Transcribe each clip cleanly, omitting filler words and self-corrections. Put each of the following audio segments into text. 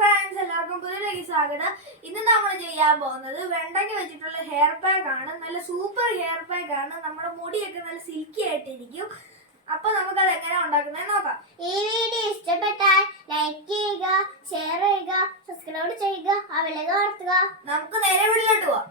Friends, എല്ലാവർക്കും പുതിയതിലേക്ക് സ്വാഗതം. ഇന്ന് നമ്മൾ ചെയ്യാൻ പോകുന്നത് വെണ്ടയ്ക്ക് വെച്ചിട്ടുള്ള ഹെയർ പാക്ക് ആണ്. നല്ല സൂപ്പർ ഹെയർ പാക്ക് ആണ്. നമ്മുടെ മുടിയൊക്കെ നല്ല സിൽക്കി ആയിട്ടിരിക്കും. അപ്പൊ നമുക്ക് അത് എങ്ങനെയാ ഉണ്ടാക്കുന്നത് നോക്കാം. ഈ വീഡിയോ ഇഷ്ടപ്പെട്ടാൽ ലൈക്ക് ചെയ്യുക, ഷെയർ ചെയ്യുക, സബ്സ്ക്രൈബ് ചെയ്യുക, അവലേക്ക് വളർത്തുക. നമുക്ക് നേരെ വീട്ടിലോട്ട് പോവാം.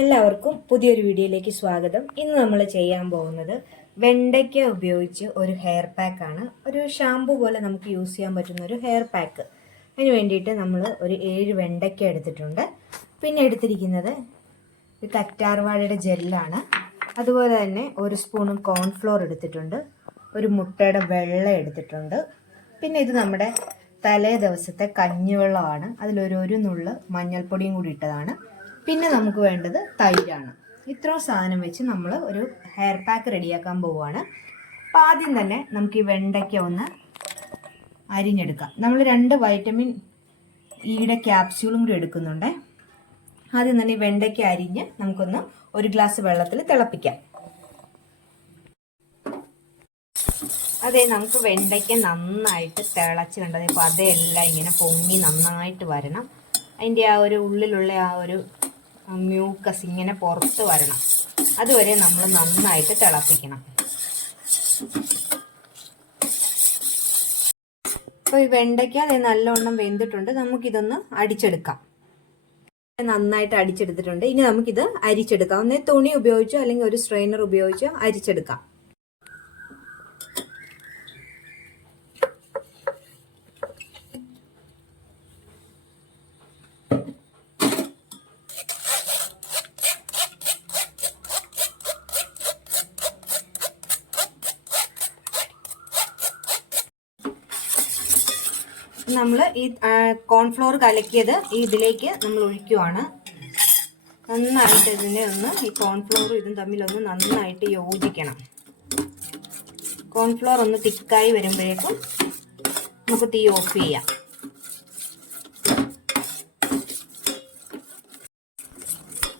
എല്ലാവർക്കും പുതിയൊരു വീഡിയോയിലേക്ക് സ്വാഗതം. ഇന്ന് നമ്മൾ ചെയ്യാൻ പോകുന്നത് വെണ്ടയ്ക്ക ഉപയോഗിച്ച് ഒരു ഹെയർ പാക്കാണ്. ഒരു ഷാമ്പു പോലെ നമുക്ക് യൂസ് ചെയ്യാൻ പറ്റുന്ന ഒരു ഹെയർ പാക്ക്. അതിന് വേണ്ടിയിട്ട് നമ്മൾ ഒരു 7 വെണ്ടയ്ക്ക എടുത്തിട്ടുണ്ട്. പിന്നെ എടുത്തിരിക്കുന്നത് ഒരു കറ്റാർവാഴയുടെ ജെല്ലാണ്. അതുപോലെ തന്നെ 1 സ്പൂൺ കോൺഫ്ലോർ എടുത്തിട്ടുണ്ട്. ഒരു മുട്ടയുടെ വെള്ള എടുത്തിട്ടുണ്ട്. പിന്നെ ഇത് നമ്മുടെ തലേ ദിവസത്തെ കഞ്ഞിവെള്ളമാണ്. അതിലൊരു നുള്ള് മഞ്ഞൾപ്പൊടിയും കൂടി ഇട്ടതാണ്. പിന്നെ നമുക്ക് വേണ്ടത് തൈരാണ്. ഇത്രയും സാധനം വെച്ച് നമ്മൾ ഒരു ഹെയർ പാക്ക് റെഡിയാക്കാൻ പോവുകയാണ്. അപ്പോൾ ആദ്യം തന്നെ നമുക്ക് ഈ വെണ്ടയ്ക്ക ഒന്ന് അരിഞ്ഞെടുക്കാം. നമ്മൾ 2 വൈറ്റമിൻ ഇയുടെ ക്യാപ്സ്യൂളും കൂടി എടുക്കുന്നുണ്ട്. ആദ്യം തന്നെ ഈ വെണ്ടയ്ക്ക അരിഞ്ഞ് നമുക്കൊന്ന് 1 ഗ്ലാസ് വെള്ളത്തിൽ തിളപ്പിക്കാം. അതെ, നമുക്ക് വെണ്ടയ്ക്ക നന്നായിട്ട് തിളച്ച് കണ്ടത്. അപ്പോൾ അതെല്ലാം ഇങ്ങനെ പൊങ്ങി നന്നായിട്ട് വരണം. അതിൻ്റെ ആ ഒരു ഉള്ളിലുള്ള ആ ഒരു മ്യൂക്കസ് ഇങ്ങനെ പുറത്ത് വരണം. അതുവരെ നമ്മൾ നന്നായിട്ട് തിളപ്പിക്കണം. അപ്പോൾ ഈ വെണ്ടയ്ക്ക അത് നല്ലവണ്ണം വെന്തിട്ടുണ്ട്. നമുക്കിതൊന്ന് അടിച്ചെടുക്കാം. നന്നായിട്ട് അടിച്ചെടുത്തിട്ടുണ്ട്. ഇനി നമുക്കിത് അരിച്ചെടുക്കാം. ഒന്ന് തുണി ഉപയോഗിച്ചോ അല്ലെങ്കിൽ ഒരു സ്ട്രെയിനർ ഉപയോഗിച്ചോ അരിച്ചെടുക്കാം. നമ്മൾ ഈ കോൺഫ്ലോർ കലക്കിയത് ഇതിലേക്ക് നമ്മൾ ഒഴിക്കുവാണ്. നന്നായിട്ട് ഇതിനെ ഒന്ന് ഈ കോൺഫ്ലോറും ഇതും തമ്മിലൊന്ന് നന്നായിട്ട് യോജിക്കണം. കോൺഫ്ലോർ ഒന്ന് തിക്കായി വരുമ്പോഴേക്കും നമുക്ക് തീ ഓഫ് ചെയ്യാം.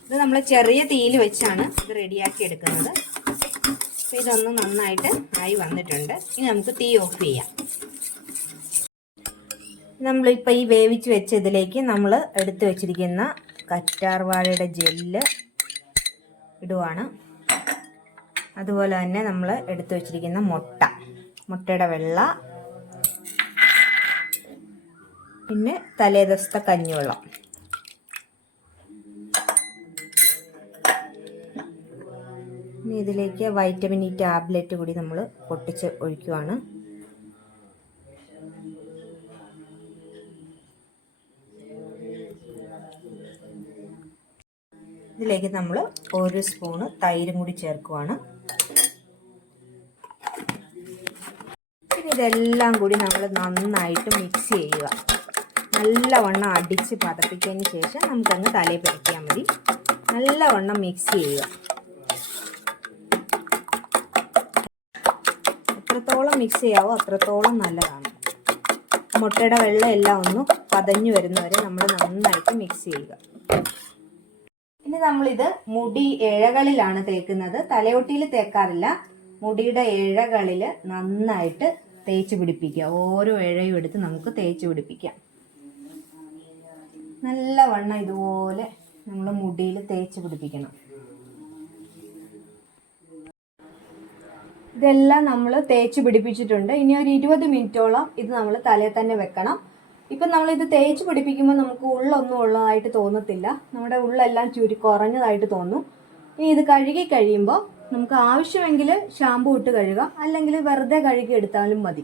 ഇത് നമ്മൾ ചെറിയ തീയിൽ വെച്ചാണ് ഇത് റെഡിയാക്കി എടുക്കുന്നത്. ഇതൊന്ന് നന്നായിട്ട് ആയി വന്നിട്ടുണ്ട്. ഇനി നമുക്ക് തീ ഓഫ് ചെയ്യാം. നമ്മളിപ്പോൾ ഈ വേവിച്ച് വെച്ച ഇതിലേക്ക് നമ്മൾ എടുത്തു വെച്ചിരിക്കുന്ന കറ്റാർവാഴയുടെ ജെല്ല് ഇടുവാണ്. അതുപോലെ തന്നെ നമ്മൾ എടുത്തു വെച്ചിരിക്കുന്ന മുട്ടയുടെ വെള്ള, പിന്നെ തലേദിവസത്തെ കഞ്ഞിവെള്ളം. ഇനി ഇതിലേക്ക് വൈറ്റമിൻ ഇ ടാബ്ലറ്റ് കൂടി നമ്മൾ പൊട്ടിച്ച് ഒഴിക്കുവാണ്. ഇതിലേക്ക് നമ്മൾ 1 സ്പൂണ് തൈരും കൂടി ചേർക്കുവാണ്. പിന്നെ ഇതെല്ലാം കൂടി നമ്മൾ നന്നായിട്ട് മിക്സ് ചെയ്യുക. നല്ലവണ്ണം അടിച്ച് പതപ്പിച്ചതിന് ശേഷം നമുക്കങ്ങ് തലയിൽ പിടിക്കാൻ മതി. നല്ലവണ്ണം മിക്സ് ചെയ്യുക. എത്രത്തോളം മിക്സ് ചെയ്യാവോ അത്രത്തോളം നല്ലതാണ്. മുട്ടയുടെ വെള്ളം എല്ലാം ഒന്ന് പതഞ്ഞു വരുന്നവരെ നമ്മൾ നന്നായിട്ട് മിക്സ് ചെയ്യുക. ഇനി നമ്മളിത് മുടി ഇഴകളിലാണ് തേക്കുന്നത്. തലയൊട്ടിയിൽ തേക്കാറില്ല. മുടിയുടെ ഇഴകളിൽ നന്നായിട്ട് തേച്ച് പിടിപ്പിക്കുക. ഓരോ ഇഴയും എടുത്ത് നമുക്ക് തേച്ച് പിടിപ്പിക്കാം. നല്ലവണ്ണം ഇതുപോലെ നമ്മൾ മുടിയിൽ തേച്ച് പിടിപ്പിക്കണം. ഇതെല്ലാം നമ്മൾ തേച്ച് പിടിപ്പിച്ചിട്ടുണ്ട്. ഇനി ഒരു 20 മിനിറ്റോളം ഇത് നമ്മൾ തലയിൽ തന്നെ വെക്കണം. ഇപ്പം നമ്മളിത് തേച്ച് പിടിപ്പിക്കുമ്പോൾ നമുക്ക് ഉള്ളൊന്നും ഉള്ളതായിട്ട് തോന്നത്തില്ല. നമ്മുടെ ഉള്ളെല്ലാം കുറഞ്ഞതായിട്ട് തോന്നും. ഇനി ഇത് കഴുകി കഴിയുമ്പോൾ നമുക്ക് ആവശ്യമെങ്കിൽ ഷാമ്പു ഇട്ട് കഴുകാം, അല്ലെങ്കിൽ വെറുതെ കഴുകി എടുത്താലും മതി.